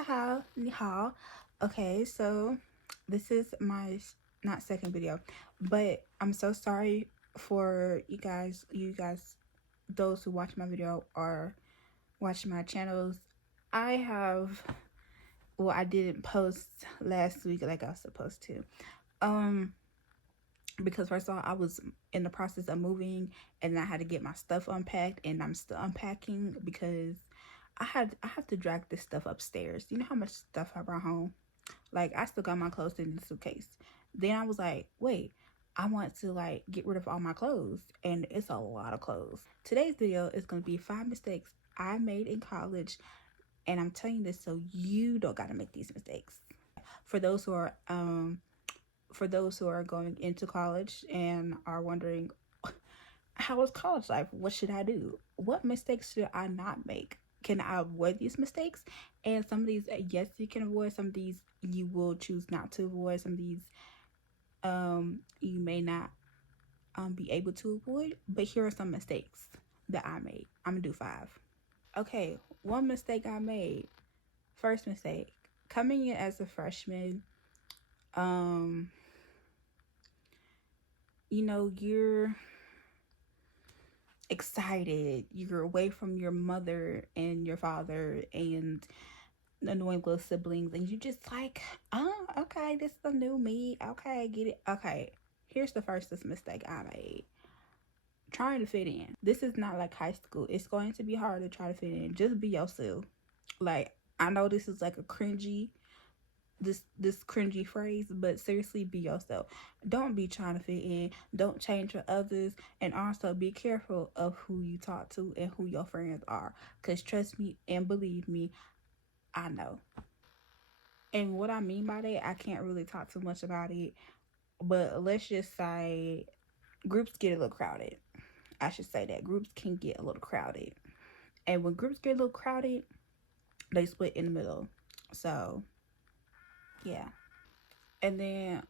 hao, ni hao. Okay, so this is my not second video, but I'm so sorry for you guys, those who watch my video or watch my channels. I have, well, I didn't post last week like I was supposed to. Because first of all, I was in the process of moving and I had to get my stuff unpacked, and I'm still unpacking because I have to drag this stuff upstairs. You know how much stuff I brought home? Like, I still got my clothes in the suitcase. Then I was like, wait, I want to like get rid of all my clothes, and it's a lot of clothes. Today's video is going to be 5 mistakes I made in college, and I'm telling you this so you don't got to make these mistakes. For those who are going into college and are wondering, how was college life? What should I do? What mistakes should I not make? Can I avoid these mistakes? And some of these, yes, you can avoid. Some of these you will choose not to avoid. Some of these you may not be able to avoid. But here are some mistakes that I made. I'm gonna do 5. Okay, one mistake I made. First mistake, coming in as a freshman, you're excited, you're away from your mother and your father and the annoying little siblings, and you just like, oh, okay, this is the new me. Okay, get it. Okay, here's the first mistake I made. Trying to fit in. This is not like high school. It's going to be hard to try to fit in. Just be yourself. Like, I know this is like a cringy this cringy phrase, but seriously, be yourself. Don't be trying to fit in. Don't change for others, and also be careful of who you talk to and who your friends are, because trust me and believe me, I know. And what I mean by that, I can't really talk too much about it, but let's just say groups get a little crowded. I should say that groups can get a little crowded, and when groups get a little crowded, they split in the middle. So yeah. And then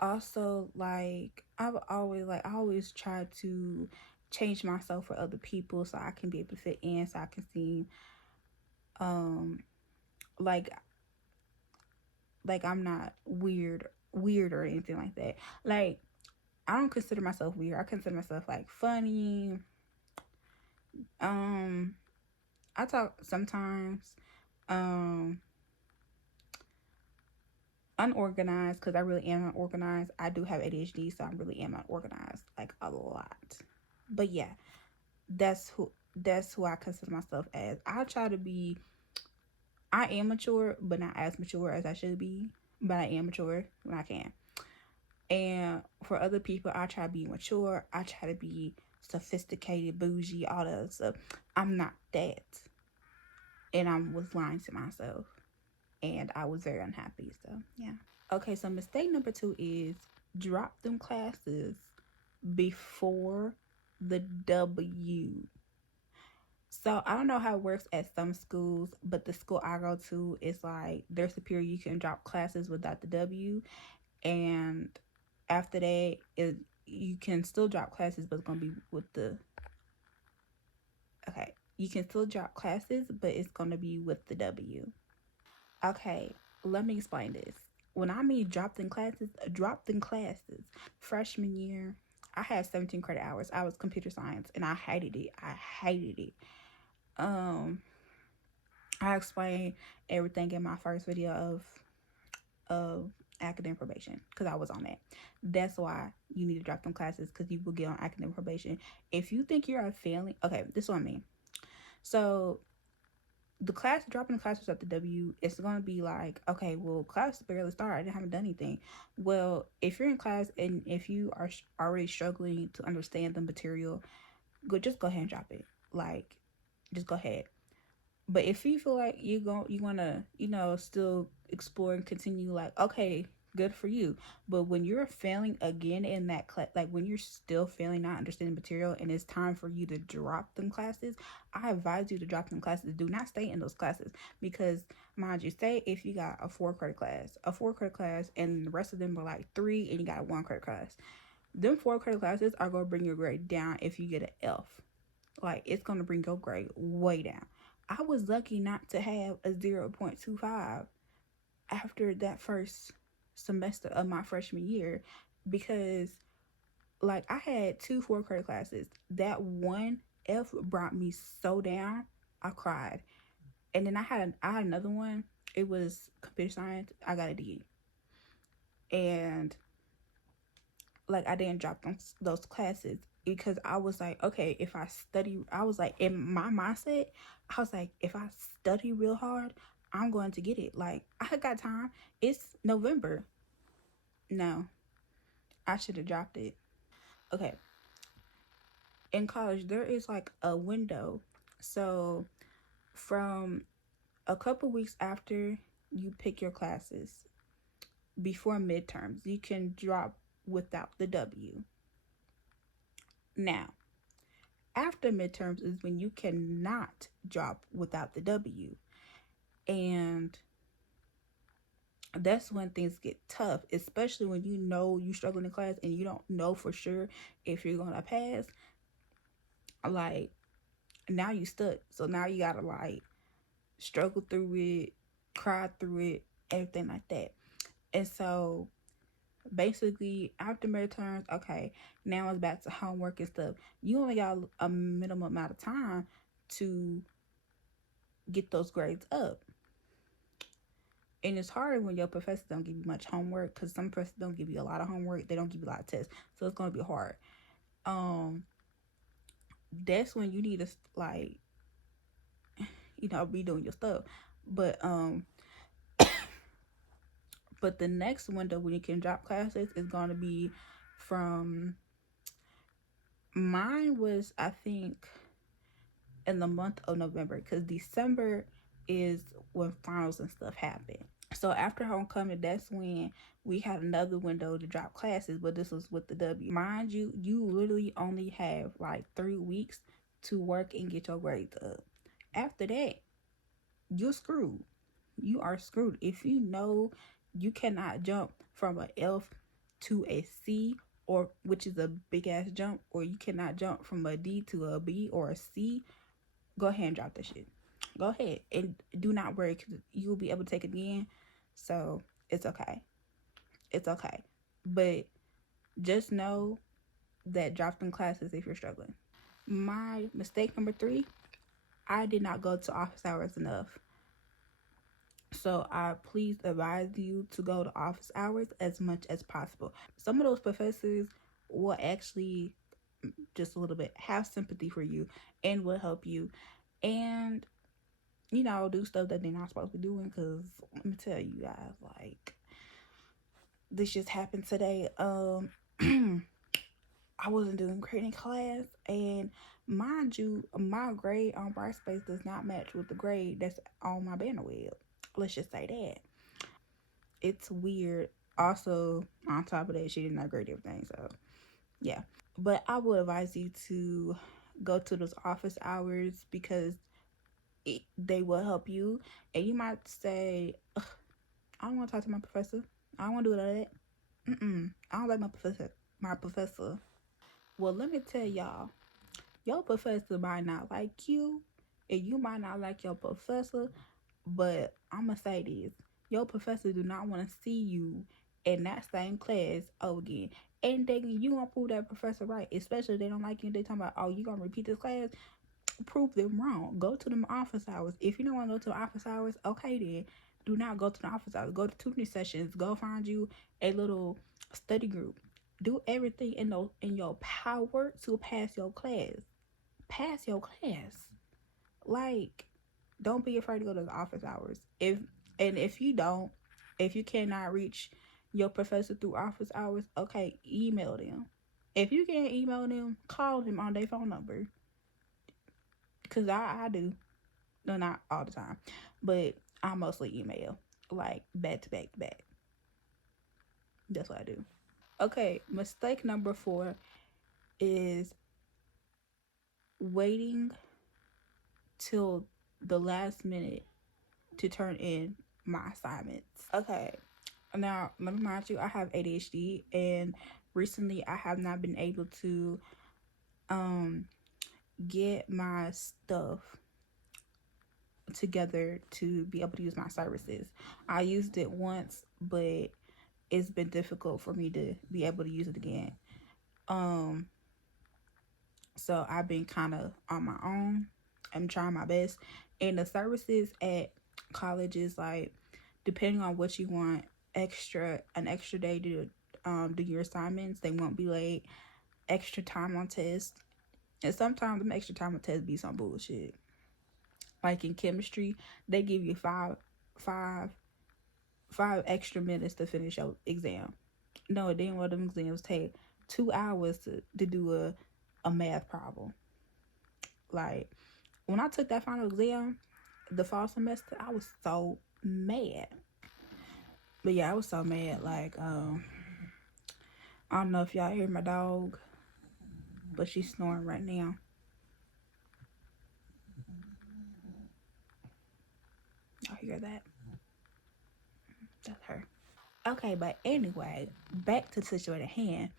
also, like, I always try to change myself for other people so I can be able to fit in, so I can seem like I'm not weird or anything like that. Like, I don't consider myself weird. I consider myself like funny. I talk sometimes unorganized, because I really am unorganized. I do have ADHD, so I really am unorganized, like, a lot. But yeah, that's who I consider myself as. I am mature, but not as mature as I should be. But I am mature when I can. And for other people, I try to be mature. I try to be sophisticated, bougie, all that other stuff. I'm not that. And I was lying to myself. And I was very unhappy. So yeah. Okay, so mistake number 2 is drop them classes before the W. So I don't know how it works at some schools, but the school I go to is like, their superior, you can drop classes without the W, and after that, you can still drop classes, but it's gonna be with the. Okay, you can still drop classes, but it's gonna be with the W. Okay, let me explain this. When I mean dropped in classes, freshman year, I had 17 credit hours. I was computer science, and I hated it. I explained everything in my first video of academic probation, because I was on that. That's why you need to drop them classes, because you will get on academic probation. If you think you're failing, okay, this is what I mean. So dropping the classes at the W, it's going to be like, okay, well, class barely started. I haven't done anything. Well, if you're in class and if you are already struggling to understand the material, just go ahead and drop it. Like, just go ahead. But if you feel like you want to, still explore and continue, like, okay, good for you. But when you're failing again in that class, like when you're still failing, not understanding material, and it's time for you to drop them classes, I advise you to drop them classes. Do not stay in those classes, because, mind you, say if you got a 4 credit class, and the rest of them are like 3, and you got a 1 credit class, them 4 credit classes are going to bring your grade down if you get an F. Like, it's going to bring your grade way down. I was lucky not to have a 0.25 after that first semester of my freshman year, because like I had two 4 credit classes. That one F brought me so down, I cried. And then I had another one. It was computer science. I got a D, and like I didn't drop those classes because I was like, okay, if I study, I was like in my mindset, I was like, if I study real hard, I'm going to get it. Like I got time. It's November. No, I should have dropped it. Okay, in college there is like a window, so from a couple weeks after you pick your classes, before midterms, you can drop without the W. Now, after midterms is when you cannot drop without the W. And that's when things get tough, especially when you know you're struggling in class and you don't know for sure if you're going to pass. Like, now you stuck. So now you got to, like, struggle through it, cry through it, everything like that. And so basically after midterms, okay, now it's back to homework and stuff. You only got a minimum amount of time to get those grades up. And it's harder when your professors don't give you much homework, because some professors don't give you a lot of homework. They don't give you a lot of tests, so it's going to be hard. That's when you need to, like, be doing your stuff. But but the next window when you can drop classes is going to be from, mine was, I think, in the month of November, because December is when finals and stuff happen. So after homecoming, that's when we had another window to drop classes, but this was with the W. Mind you, you literally only have like 3 weeks to work and get your grades up. After that, you're screwed. You are screwed. If you know you cannot jump from an F to a C, or which is a big ass jump, or you cannot jump from a D to a B or a C, go ahead and drop that shit. Go ahead and do not worry, because you'll be able to take it again. So it's okay. It's okay. But just know that drop them classes if you're struggling. My mistake number 3, I did not go to office hours enough. So I please advise you to go to office hours as much as possible. Some of those professors will actually just a little bit have sympathy for you and will help you, and do stuff that they're not supposed to be doing. Because let me tell you guys, like, this just happened today. I wasn't doing great in class, and mind you, my grade on Brightspace does not match with the grade that's on my banner web. Let's just say that. It's weird. Also, on top of that, she did not grade everything, so yeah. But I would advise you to go to those office hours, because they will help you. And you might say, I don't want to talk to my professor. I don't want to do that. I don't like my professor. Well, let me tell y'all, your professor might not like you, and you might not like your professor, but I'm going to say this. Your professor do not want to see you in that same class again. And you going to prove that professor right, especially if they don't like you. They talking about, oh, you going to repeat this class? Prove them wrong. Go to them office hours. If you don't want to go to the office hours, okay then. Do not go to the office hours. Go to tutoring sessions. Go find you a little study group. Do everything in your power to pass your class. Pass your class. Like, don't be afraid to go to the office hours. If you cannot reach your professor through office hours, okay, email them. If you can't email them, call them on their phone number. Because I do. No, not all the time. But I mostly email. Like, back to back to back. That's what I do. Okay, mistake number 4 is waiting till the last minute to turn in my assignments. Okay, now let me remind you, I have ADHD, and recently I have not been able to get my stuff together to be able to use my services. I used it once, but it's been difficult for me to be able to use it again. Um, so I've been kind of on my own. I'm trying my best. And the services at colleges, like, depending on what you want, an extra day to do your assignments. They won't be late. Extra time on tests. And sometimes the extra time on tests be some bullshit. Like in chemistry, they give you five, five extra minutes to finish your exam. No, then one of them exams take 2 hours to do a math problem. Like, when I took that final exam, the fall semester, I was so mad. But yeah, I was so mad. Like, I don't know if y'all hear my dog, but she's snoring right now. Y'all hear that? That's her. Okay, but anyway, back to the situation at hand.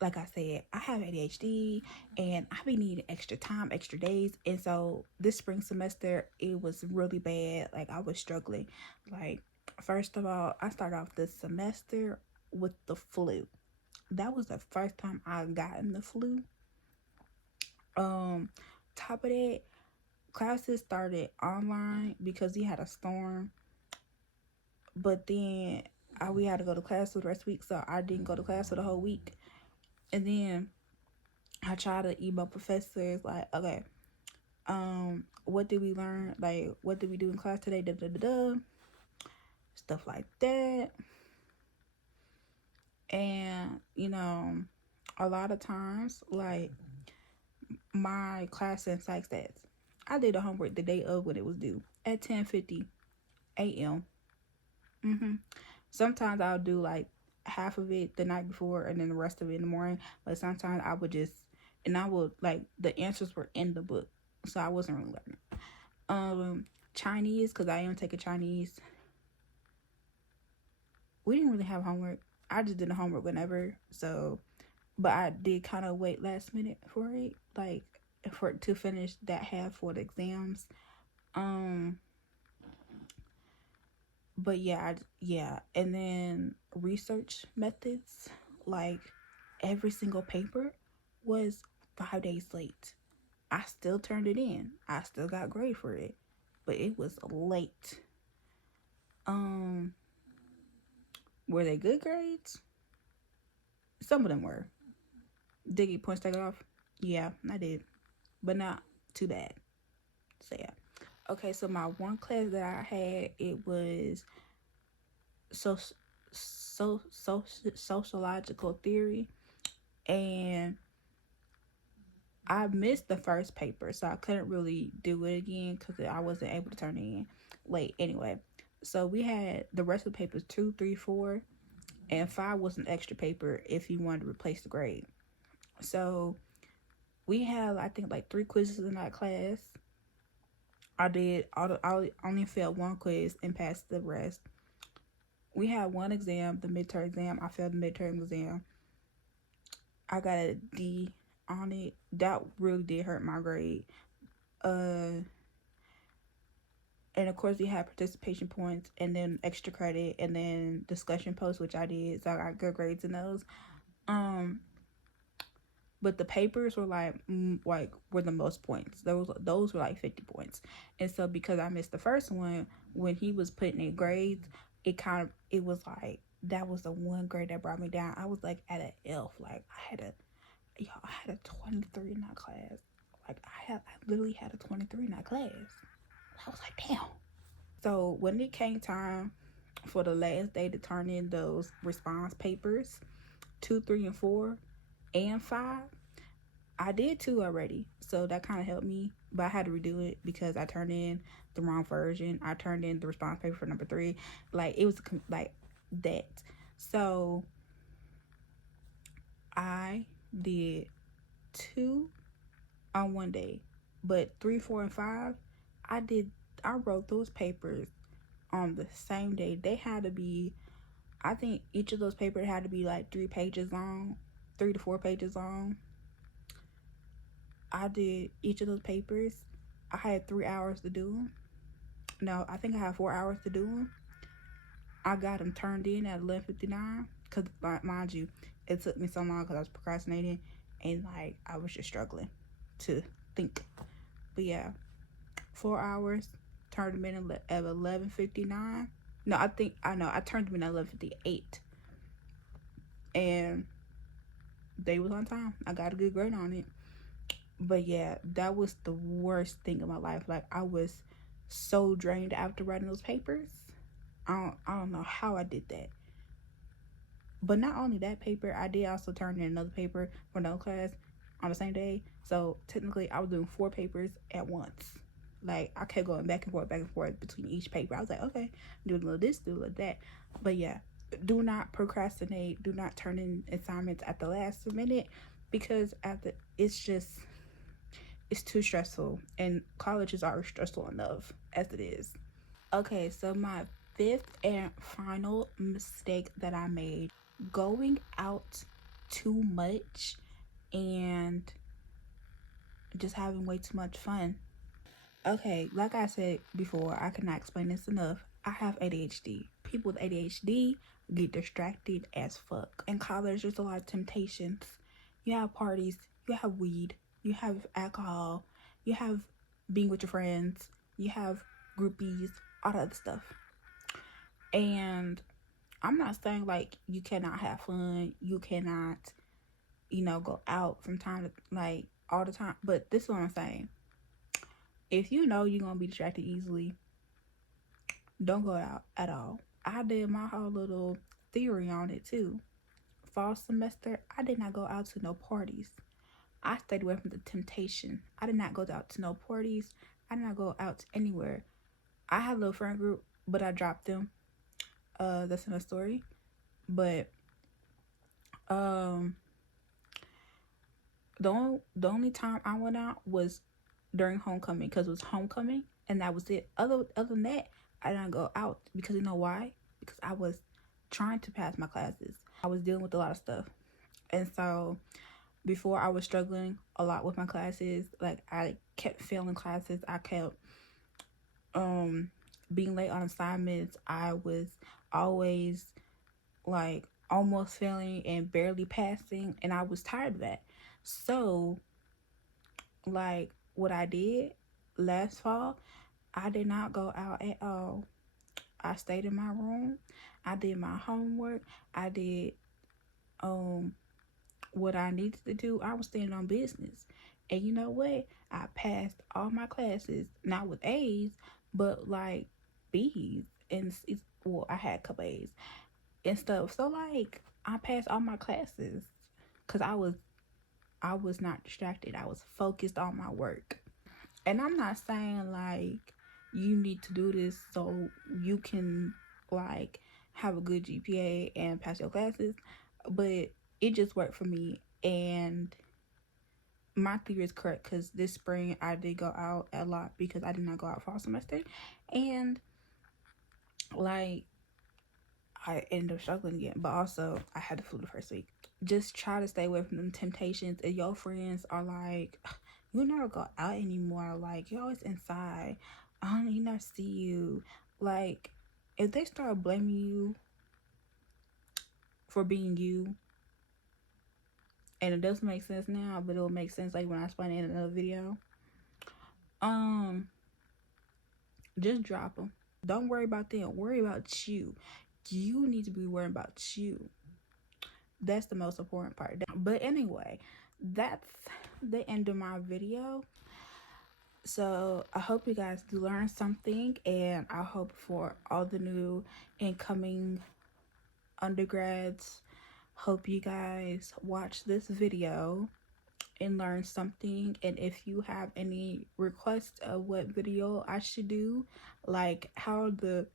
Like I said, I have ADHD and I be needing extra time, extra days. And so this spring semester, it was really bad. Like, I was struggling. Like, first of all, I started off this semester with the flu. That was the first time I gotten the flu. Um, Top of that, classes started online because we had a storm. But then we had to go to class for the rest of the week, so I didn't go to class for the whole week. And then I tried to email professors like, okay, what did we learn? Like, what did we do in class today? Da da da da, stuff like that. And a lot of times, like, my class in psych stats, I did the homework the day of when it was due at 10:50 a.m. Sometimes I'll do like half of it the night before and then the rest of it in the morning. But sometimes I would just, and I would, like, the answers were in the book, so I wasn't really learning. Chinese, because I am taking Chinese. We didn't really have homework. I just did the homework whenever. So, but I did kind of wait last minute for it, like, to finish that half for the exams. But yeah, and then research methods, like, every single paper was 5 days late. I still turned it in. I still got grade for it, but it was late. Were they good grades? Some of them were. Did you get points taken off? Yeah, I did, but not too bad. So yeah. Okay, so my one class that I had, it was so sociological theory, and I missed the first paper, so I couldn't really do it again because I wasn't able to turn it in late. Anyway, so we had the rest of the papers 2, 3, 4, and 5 was an extra paper if you wanted to replace the grade. So we had, I think, like 3 quizzes in that class. I only failed one quiz and passed the rest. We had one exam, the midterm exam. I failed the midterm exam. I got a D on it. That really did hurt my grade. And of course we had participation points and then extra credit and then discussion posts, which I did, so I got good grades in those. But the papers were like were the most points. Those were like 50 points. And so because I missed the first one, when he was putting in grades, it was like that was the one grade that brought me down. I was like at an F. Like, I had a 23 in that class. Like, I literally had a 23 in that class. I was like, damn. So when it came time for the last day to turn in those response papers, 2, 3, and 4, and 5, I did 2 already. So that kind of helped me. But I had to redo it because I turned in the wrong version. I turned in the response paper for number 3. Like, it was like that. So I did 2 on one day, but 3, 4, and 5, I wrote those papers on the same day. They had to be, I think each of those papers had to be like 3 pages long, 3 to 4 pages long. I did each of those papers. I had 3 hours to do them. No, I think I had 4 hours to do them. I got them turned in at 11:59. Cause mind you, it took me so long because I was procrastinating and like I was just struggling to think. But yeah, 4 hours. Turned them in at 11:59. No, I turned them in at 11:58, and they was on time. I got a good grade on it. But yeah, that was the worst thing in my life. Like I was so drained after writing those papers. I don't know how I did that. But not only that paper, I did also turn in another paper for another class on the same day. So technically, I was doing 4 papers at once. Like I kept going back and forth between each paper. I was like, okay, do a little this, do a little that. But yeah, do not procrastinate. Do not turn in assignments at the last minute because it's too stressful, and college is already stressful enough as it is. Okay, so my fifth and final mistake that I made, going out too much and just having way too much fun. Okay, like I said before, I cannot explain this enough. I have ADHD. People with ADHD get distracted as fuck. In college, there's a lot of temptations. You have parties, you have weed, you have alcohol, you have being with your friends, you have groupies, all that other stuff. And I'm not saying like you cannot have fun, you cannot, go out from time to like all the time, but this is what I'm saying. If you know you're gonna be distracted easily, don't go out at all. I did my whole little theory on it too. Fall semester, I did not go out to no parties. I stayed away from the temptation. I did not go out to no parties. I did not go out to anywhere. I had a little friend group, but I dropped them. That's another story. But um, the only time I went out was during homecoming because it was homecoming, and that was it. Other than that, I didn't go out because you know why? Because I was trying to pass my classes. I was dealing with a lot of stuff, and so before I was struggling a lot with my classes. Like I kept failing classes. I kept being late on assignments. I was always like almost failing and barely passing, and I was tired of that. So like what I did last fall, I did not go out at all. I stayed in my room. I did my homework. I did what I needed to do. I was standing on business. And you know what? I passed all my classes, not with A's, but like B's. And well, I had a couple A's and stuff. So like I passed all my classes because I was not distracted. I was focused on my work. And I'm not saying like you need to do this so you can like have a good GPA and pass your classes, but it just worked for me. And my theory is correct because this spring I did go out a lot because I did not go out fall semester, and like I ended up struggling again. But also I had the flu the first week. Just try to stay away from them temptations. If your friends are like, you never go out anymore, like you're always inside, I don't you never see you, like if they start blaming you for being you, and it doesn't make sense now, but it'll make sense like when I explain it in another video, just drop them. Don't worry about them, worry about you. You need to be worried about you. That's the most important part. But anyway, that's the end of my video. So I hope you guys learned something, and I hope for all the new incoming undergrads, hope you guys watch this video and learn something. And if you have any requests of what video I should do, like how do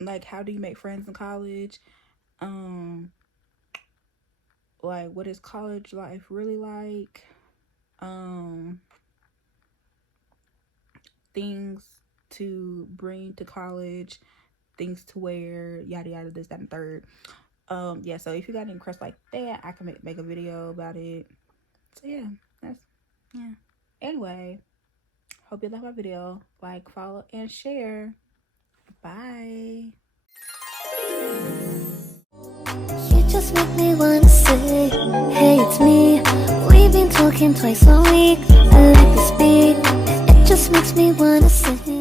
you make friends in college, like what is college life really like, things to bring to college, things to wear, yada yada, this, that, and third. Yeah, so if you got any requests like that, I can make a video about it. So yeah, that's yeah. Anyway, Hope you like my video. Like, follow, and share. Bye. You just make me wanna say, hey, it's me. We've been talking twice a week. I like the speed. It just makes me wanna say.